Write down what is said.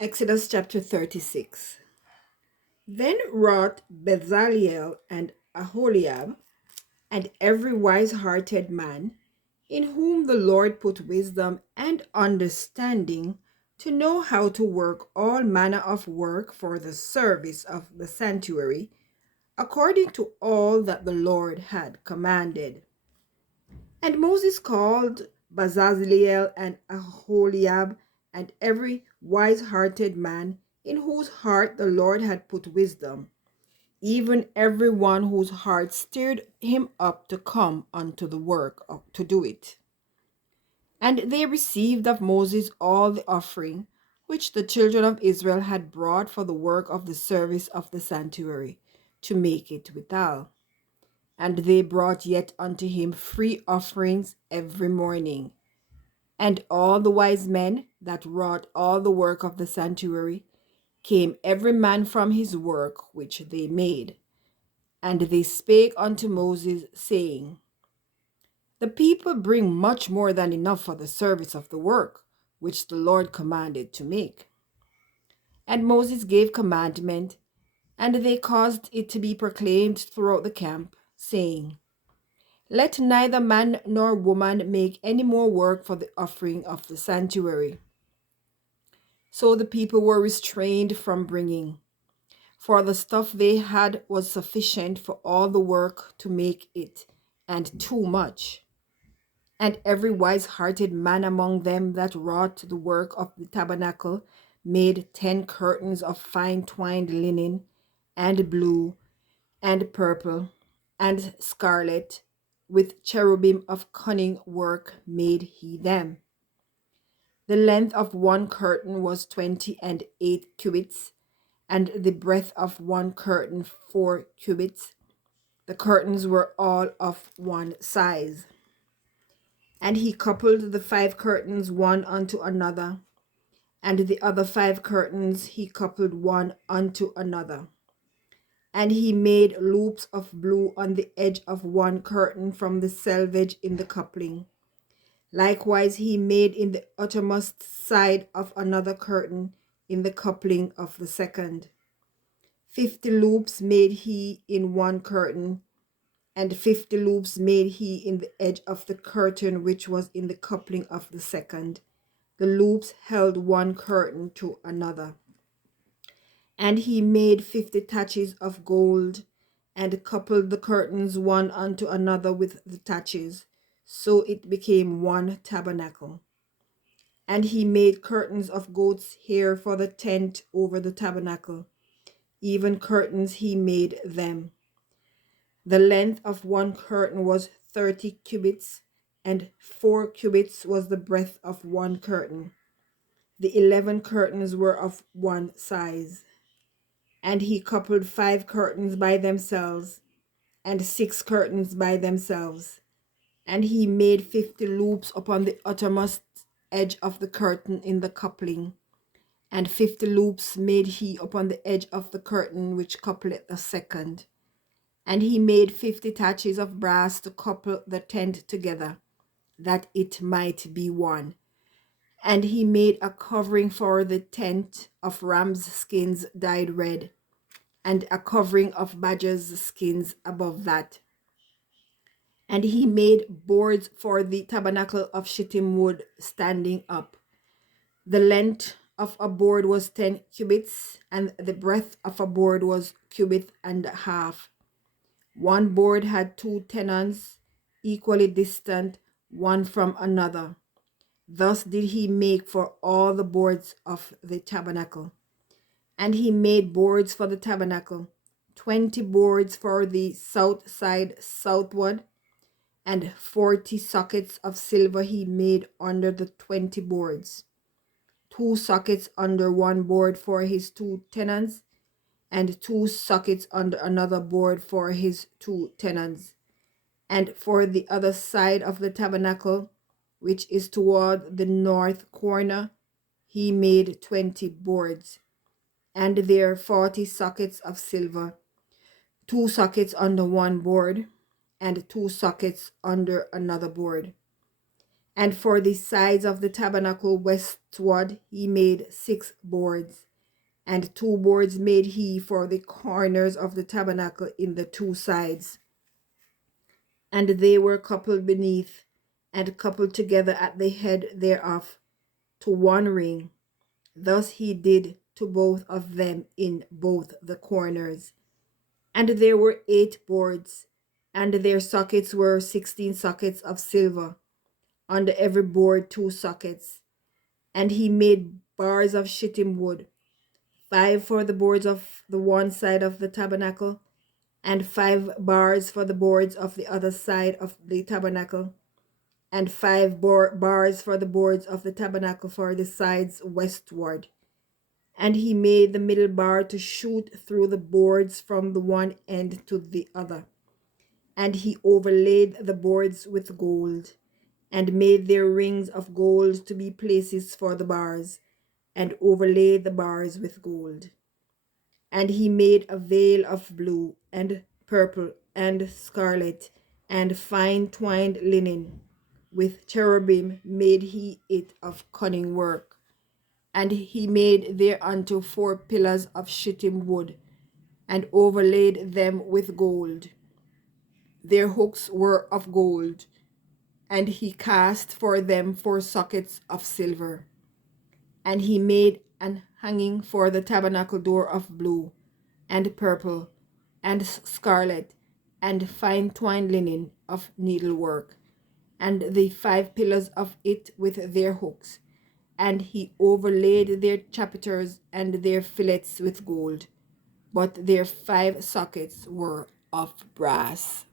Exodus chapter 36. Then wrought Bezaleel and Aholiab, and every wise hearted man, in whom the Lord put wisdom and understanding, to know how to work all manner of work for the service of the sanctuary, according to all that the Lord had commanded. And Moses called Bezaleel and Aholiab and every wise hearted man in whose heart the Lord had put wisdom, even every one whose heart stirred him up to come unto the work to do it. And they received of Moses all the offering which the children of Israel had brought for the work of the service of the sanctuary, to make it withal. And they brought yet unto him free offerings every morning. And all the wise men that wrought all the work of the sanctuary came every man from his work which they made. And they spake unto Moses, saying, The people bring much more than enough for the service of the work which the Lord commanded to make. And Moses gave commandment, and they caused it to be proclaimed throughout the camp, saying, Let neither man nor woman make any more work for the offering of the sanctuary. So the people were restrained from bringing, for the stuff they had was sufficient for all the work to make it, and too much. And every wise hearted man among them that wrought the work of the tabernacle made 10 curtains of fine twined linen, and blue, and purple, and scarlet, with cherubim of cunning work made he them. The length of one curtain was 28 cubits, and the breadth of one curtain 4 cubits. The curtains were all of one size. And he coupled the 5 curtains one unto another, and the other 5 curtains he coupled one unto another. And he made loops of blue on the edge of one curtain from the selvage in the coupling. Likewise he made in the uttermost side of another curtain in the coupling of the second. 50 loops made he in one curtain, and 50 loops made he in the edge of the curtain which was in the coupling of the second. The loops held one curtain to another. And he made 50 taches of gold, and coupled the curtains one unto another with the taches, so it became one tabernacle. And he made curtains of goat's hair for the tent over the tabernacle, even curtains he made them. The length of one curtain was 30 cubits, and 4 cubits was the breadth of one curtain. The 11 curtains were of one size. And he coupled 5 curtains by themselves, and 6 curtains by themselves. And he made 50 loops upon the uttermost edge of the curtain in the coupling, and 50 loops made he upon the edge of the curtain which coupleth the second. And he made 50 taches of brass to couple the tent together, that it might be one. And he made a covering for the tent of rams' skins dyed red, and a covering of badgers' skins above that. And he made boards for the tabernacle of shittim wood standing up. The length of a board was 10 cubits, and the breadth of a board was cubit and a half. One board had 2 tenons, equally distant one from another. Thus did he make for all the boards of the tabernacle. And he made boards for the tabernacle, 20 boards for the south side southward, and 40 sockets of silver he made under the 20 boards. 2 sockets under one board for his 2 tenons, and 2 sockets under another board for his 2 tenons. And for the other side of the tabernacle, which is toward the north corner, he made 20 boards. And there 40 sockets of silver, 2 sockets under one board, and 2 sockets under another board. And for the sides of the tabernacle westward he made 6 boards. And 2 boards made he for the corners of the tabernacle in the 2 sides. And they were coupled beneath, and coupled together at the head thereof, to 1 ring. Thus he did to both of them in both the corners. And there were 8 boards, and their sockets were 16 sockets of silver, under every board 2 sockets. And he made bars of shittim wood, 5 for the boards of the one side of the tabernacle, and 5 bars for the boards of the other side of the tabernacle, and 5 bars for the boards of the tabernacle for the sides westward. And he made the middle bar to shoot through the boards from the one end to the other. And he overlaid the boards with gold, and made their rings of gold to be places for the bars, and overlaid the bars with gold. And he made a veil of blue, and purple, and scarlet, and fine twined linen. With cherubim made he it of cunning work. And he made thereunto 4 pillars of shittim wood, and overlaid them with gold. Their hooks were of gold, and he cast for them 4 sockets of silver. And he made an hanging for the tabernacle door of blue, and purple, and scarlet, and fine twined linen of needlework, and the 5 pillars of it with their hooks. And he overlaid their chapiters and their fillets with gold, but their 5 sockets were of brass.